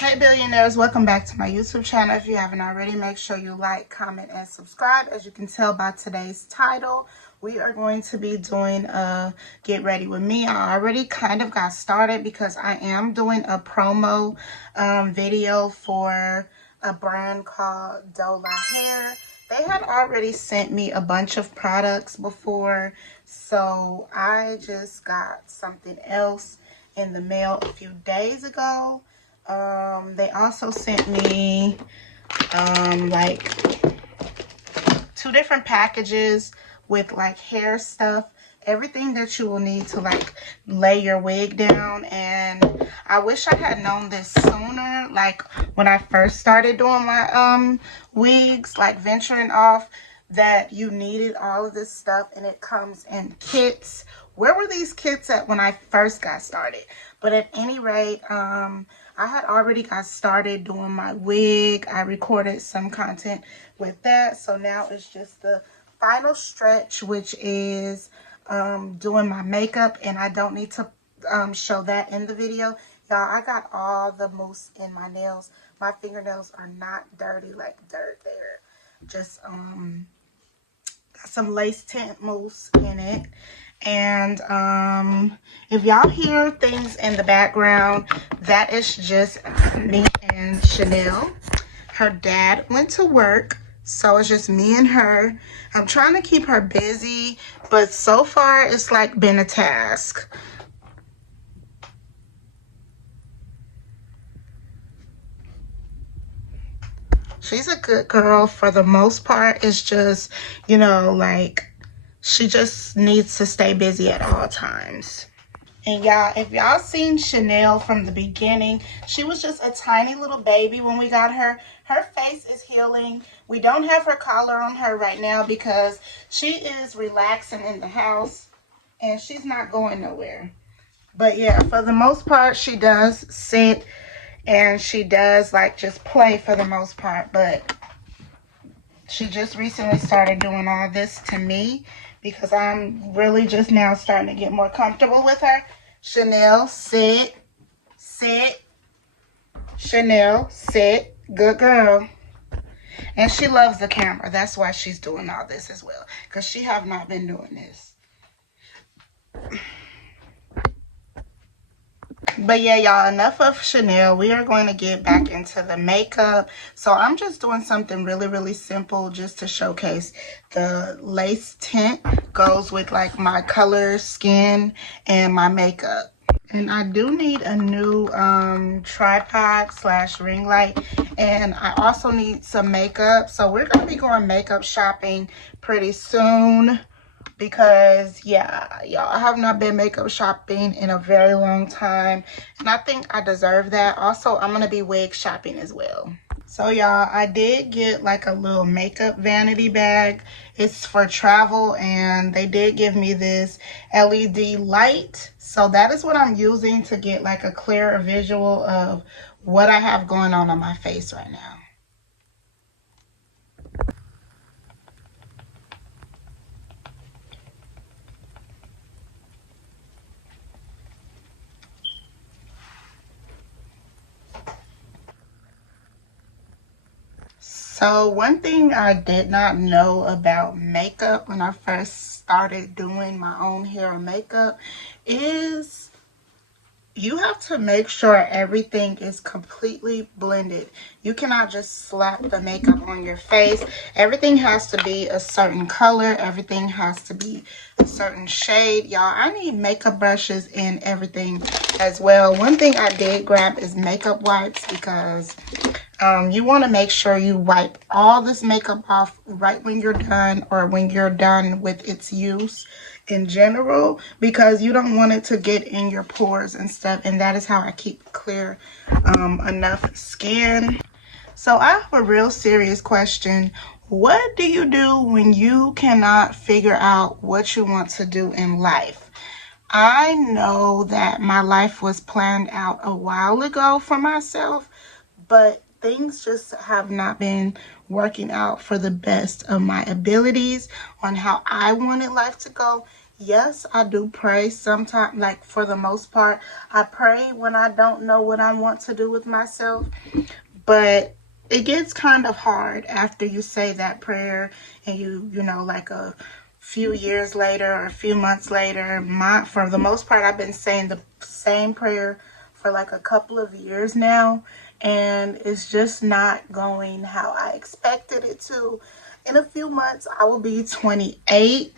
Hey billionaires, welcome back to my YouTube channel. If you haven't already, make sure you like, comment, and subscribe. As you can tell by today's title, we are going to be doing a get ready with me. I already kind of got started because I am doing a promo video for a brand called Dola Hair. They had already sent me a bunch of products before, so I just got something else in the mail a few days ago. They also sent me like 2 different packages with like hair stuff, everything that you will need to like lay your wig down. And I wish I had known this sooner, like when I first started doing my wigs, like venturing off, that you needed all of this stuff, and it comes in kits. Where were these kits at when I first got started? But at any rate, I had already got started doing my wig. I recorded some content with that. So now it's just the final stretch, which is doing my makeup. And I don't need to show that in the video. Y'all, I got all the mousse in my nails. My fingernails are not dirty like dirt there. Just got some lace tint mousse in it. And if y'all hear things in the background, that is just me and Chanel. Her dad went to work, so it's just me and her. I'm trying to keep her busy, but so far it's like been a task. She's a good girl for the most part. It's just, you know, like she just needs to stay busy at all times. And y'all, if y'all seen Chanel from the beginning, she was just a tiny little baby when we got her. Her face is healing. We don't have her collar on her right now because she is relaxing in the house and she's not going nowhere. But yeah, for the most part, she does sit and she does like just play for the most part. But she just recently started doing all this to me because I'm really just now starting to get more comfortable with her. Chanel, sit, sit. Chanel, sit. Good girl. And she loves the camera. That's why she's doing all this as well, because she have not been doing this. But yeah, y'all, enough of Chanel. We are going to get back into the makeup. So I'm just doing something really, really simple just to showcase the lace tint goes with like my color skin and my makeup. And I do need a new tripod / ring light. And I also need some makeup. So we're going to be going makeup shopping pretty soon. Because yeah, y'all, I have not been makeup shopping in a very long time, and I think I deserve that. Also, I'm gonna be wig shopping as well. So y'all, I did get like a little makeup vanity bag. It's for travel, and they did give me this LED light, so that is what I'm using to get like a clearer visual of what I have going on my face right now. So one thing I did not know about makeup when I first started doing my own hair and makeup is you have to make sure everything is completely blended. You cannot just slap the makeup on your face. Everything has to be a certain color. Everything has to be a certain shade. Y'all, I need makeup brushes and everything as well. One thing I did grab is makeup wipes because you want to make sure you wipe all this makeup off right when you're done, or when you're done with its use in general, because you don't want it to get in your pores and stuff. And that is how I keep clear enough skin. So I have a real serious question. What do you do when you cannot figure out what you want to do in life? I know that my life was planned out a while ago for myself, but things just have not been working out for the best of my abilities on how I wanted life to go. Yes, I do pray sometimes, like for the most part. I pray when I don't know what I want to do with myself, but it gets kind of hard after you say that prayer and like a few years later or a few months later. For the most part, I've been saying the same prayer for like a couple of years now, and it's just not going how I expected it to. In a few months, I will be 28.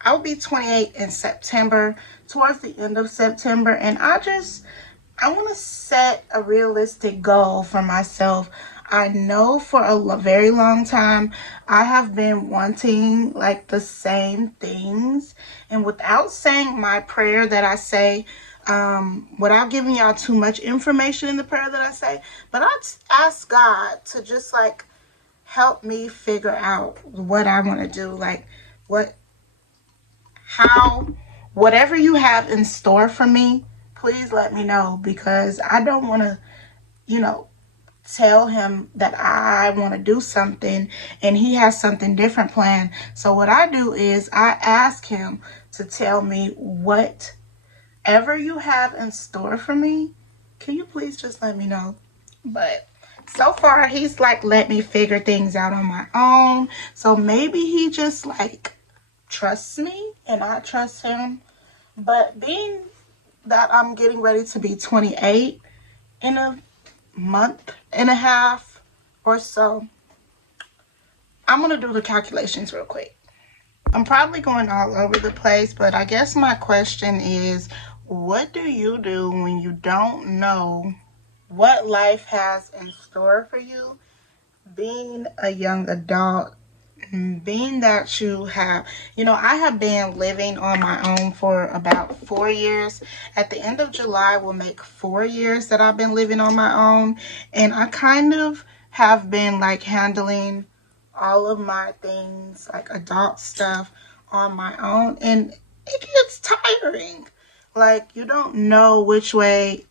I will be 28 in September, towards the end of September, and I want to set a realistic goal for myself. I know for a very long time I have been wanting like the same things, and without saying my prayer that I say, without giving y'all too much information in the prayer that I say, but I ask God to just like help me figure out what I want to do, like what how whatever you have in store for me, please let me know, because I don't want to, you know, tell him that I want to do something and he has something different planned. So what I do is I ask him to tell me whatever you have in store for me. Can you please just let me know? But so far he's like let me figure things out on my own. So maybe he just like trusts me and I trust him. But being that I'm getting ready to be 28 in a month and a half or so, I'm going to do the calculations real quick. I'm probably going all over the place, but I guess my question is, what do you do when you don't know what life has in store for you? Being a young adult, being that I have been living on my own for about 4 years. At the end of July will make 4 years that I've been living on my own, and I kind of have been like handling all of my things, like adult stuff, on my own, and it gets tiring. Like, you don't know which way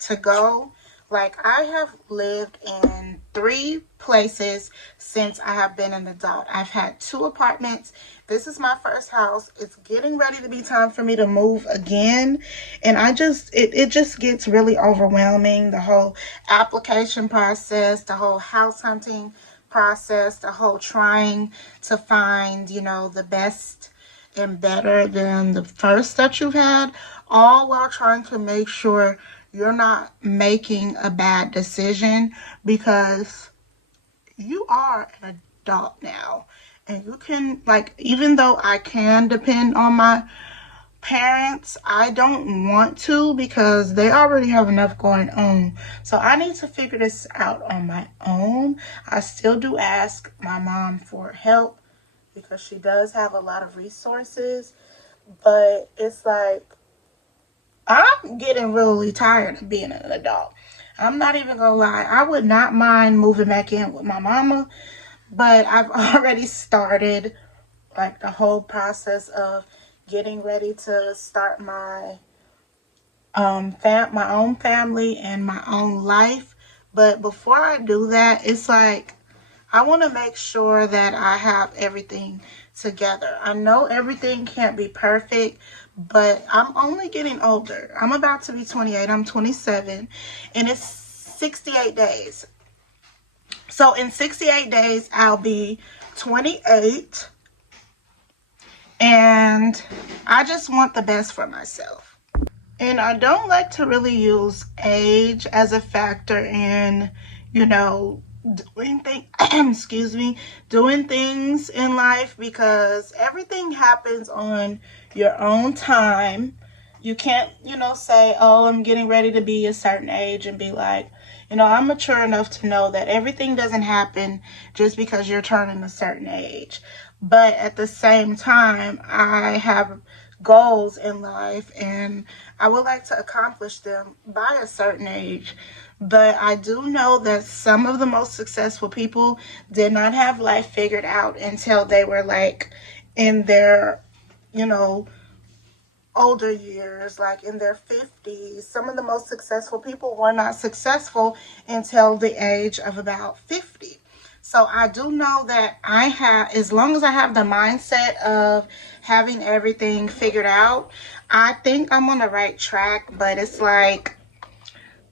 to go. Like, I have lived in 3 places since I have been an adult. I've had 2 apartments. This is my first house. It's getting ready to be time for me to move again. And it just gets really overwhelming. The whole application process, the whole house hunting process, the whole trying to find, the best and better than the first that you've had, all while trying to make sure you're not making a bad decision, because you are an adult now. And you can, like, even though I can depend on my parents, I don't want to, because they already have enough going on. So I need to figure this out on my own. I still do ask my mom for help because she does have a lot of resources, but it's like I'm getting really tired of being an adult. I'm not even gonna lie. I would not mind moving back in with my mama, but I've already started like the whole process of getting ready to start my own family and my own life. But before I do that, it's like I want to make sure that I have everything together. I know everything can't be perfect, but I'm only getting older. I'm about to be 28. I'm 27, and it's 68 days. So in 68 days, I'll be 28, and I just want the best for myself. And I don't like to really use age as a factor in, you know, doing things, excuse me, doing things in life, because everything happens on your own time. You can't, say, oh, I'm getting ready to be a certain age and be like, I'm mature enough to know that everything doesn't happen just because you're turning a certain age. But at the same time, I have goals in life and I would like to accomplish them by a certain age. But I do know that some of the most successful people did not have life figured out until they were like in their, you know, older years, like in their 50s. Some of the most successful people were not successful until the age of about 50. So I do know that I have, as long as I have the mindset of having everything figured out, I think I'm on the right track. But it's like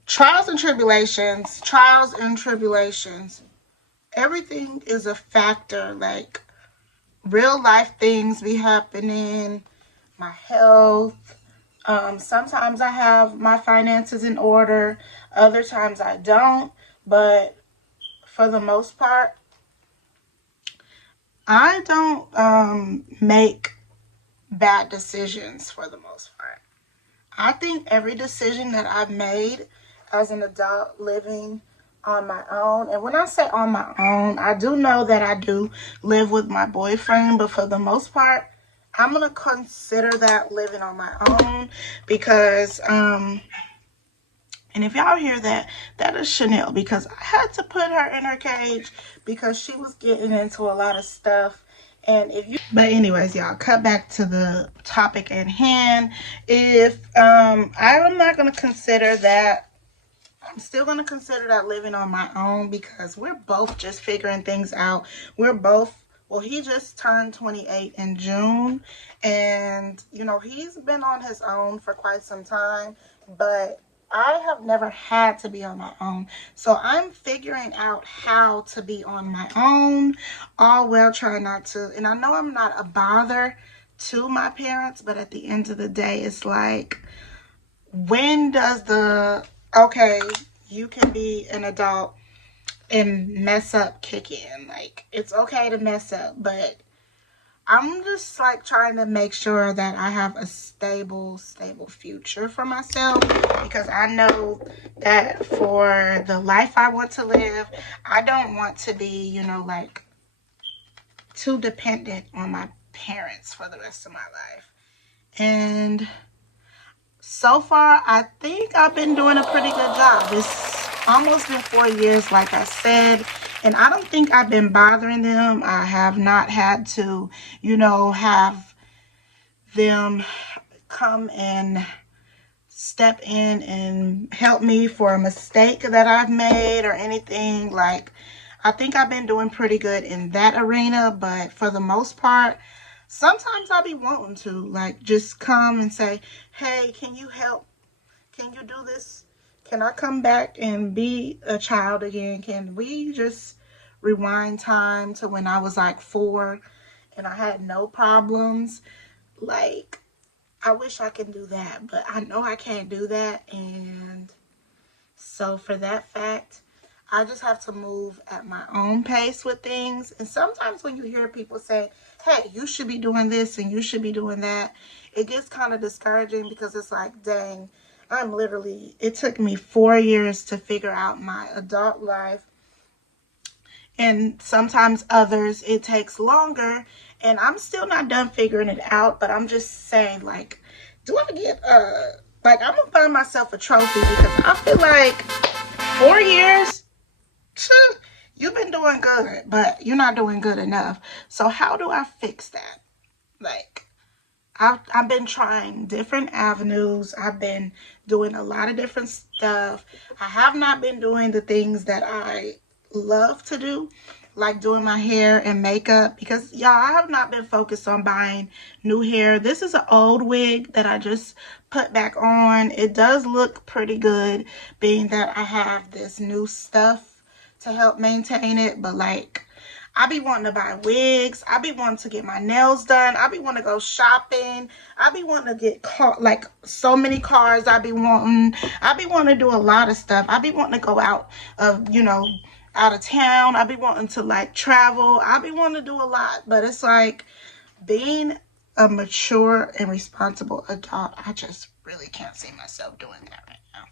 trials and tribulations, trials and tribulations. Everything is a factor. Like real life things be happening, my health. Sometimes I have my finances in order, other times I don't. But for the most part, I don't make bad decisions for the most part. I think every decision that I've made as an adult living on my own, and when I say on my own, I do know that I do live with my boyfriend, but for the most part, I'm going to consider that living on my own because and if y'all hear that, that is Chanel, because I had to put her in her cage because she was getting into a lot of stuff. And if you, but anyways, y'all, cut back to the topic at hand. If I'm not gonna consider that, I'm still gonna consider that living on my own because we're both just figuring things out. We're both, well, he just turned 28 in June, and you know, he's been on his own for quite some time, but I have never had to be on my own. So I'm figuring out how to be on my own, all while trying not to. And I know I'm not a bother to my parents, but at the end of the day, it's like, when does the, okay, you can be an adult and mess up kick in? Like, it's okay to mess up, but I'm just like trying to make sure that I have a stable future for myself, because I know that for the life I want to live, I don't want to be, you know, like too dependent on my parents for the rest of my life. And so far, I think I've been doing a pretty good job. It's almost been 4 years, like I said, and I don't think I've been bothering them. I have not had to, you know, have them come and step in and help me for a mistake that I've made or anything. Like, I think I've been doing pretty good in that arena, but for the most part, sometimes I be wanting to, like, just come and say, hey, can you help? Can you do this? Can I come back and be a child again? Can we just rewind time to when I was like 4 and I had no problems? Like, I wish I could do that, but I know I can't do that. And so for that fact, I just have to move at my own pace with things. And sometimes when you hear people say, hey, you should be doing this and you should be doing that, it gets kind of discouraging because it's like, dang, it took me 4 years to figure out my adult life. And sometimes others, it takes longer. And I'm still not done figuring it out, but I'm just saying, like, do I get, like, I'm gonna find myself a trophy because I feel like 4 years, you've been doing good, but you're not doing good enough. So how do I fix that? Like, I've been trying different avenues. I've been doing a lot of different stuff. I have not been doing the things that I love to do, like doing my hair and makeup, because y'all, I have not been focused on buying new hair. This is an old wig that I just put back on. It does look pretty good, being that I have this new stuff to help maintain it, but like, I be wanting to buy wigs. I be wanting to get my nails done. I be wanting to go shopping. I be wanting to get like so many cars. I be wanting to do a lot of stuff. I be wanting to go out of, you know, out of town. I be wanting to like travel. I be wanting to do a lot. But it's like, being a mature and responsible adult, I just really can't see myself doing that right now.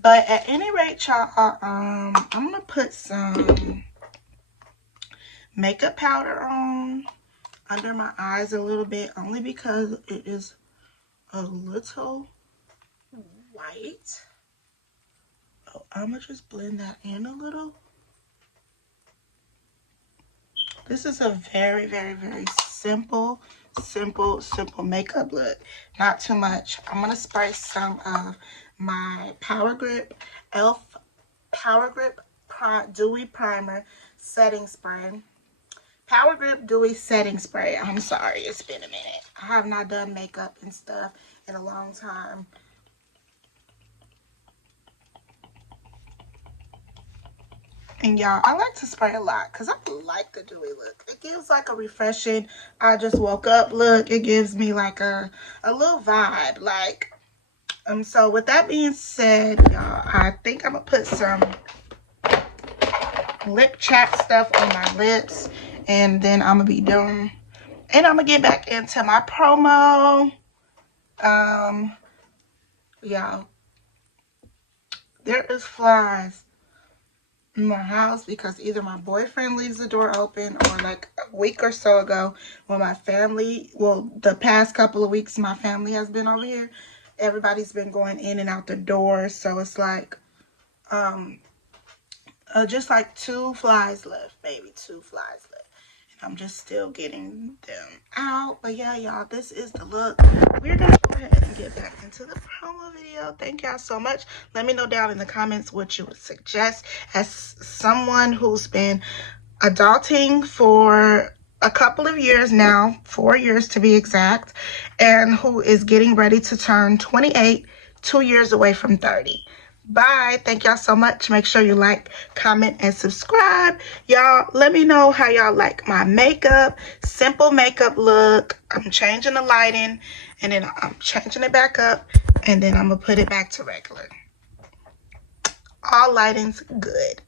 But at any rate, y'all, I'm gonna put some makeup powder on under my eyes a little bit, only because it is a little white. Oh, I'm gonna just blend that in a little. This is a very, very, very simple makeup look. Not too much. I'm gonna spray some of my Power Grip Dewy Primer. setting spray. Power Grip Dewy Setting Spray. I'm sorry, it's been a minute. I have not done makeup and stuff in a long time. And y'all, I like to spray a lot because I like the dewy look. It gives like a refreshing, I just woke up look. It gives me like a little vibe. Like, so with that being said, y'all, I think I'm going to put some lip chat stuff on my lips. And then I'm going to be done. And I'm going to get back into my promo. Y'all, there is flies in my house because either my boyfriend leaves the door open, or like a week or so ago when my family, well, the past couple of weeks my family has been over here, everybody's been going in and out the door, so it's like just like 2 flies left, maybe 2 flies left. I'm just still getting them out. But yeah, y'all, this is the look. We're gonna go ahead and get back into the promo video. Thank y'all so much. Let me know down in the comments what you would suggest. As someone who's been adulting for a couple of years now, 4 years to be exact, and who is getting ready to turn 28, 2 years away from 30. Bye. Thank y'all so much. Make sure you like, comment, and subscribe. Y'all, let me know how y'all like my makeup. Simple makeup look. I'm changing the lighting, and then I'm changing it back up, and then I'm going to put it back to regular. All lighting's good.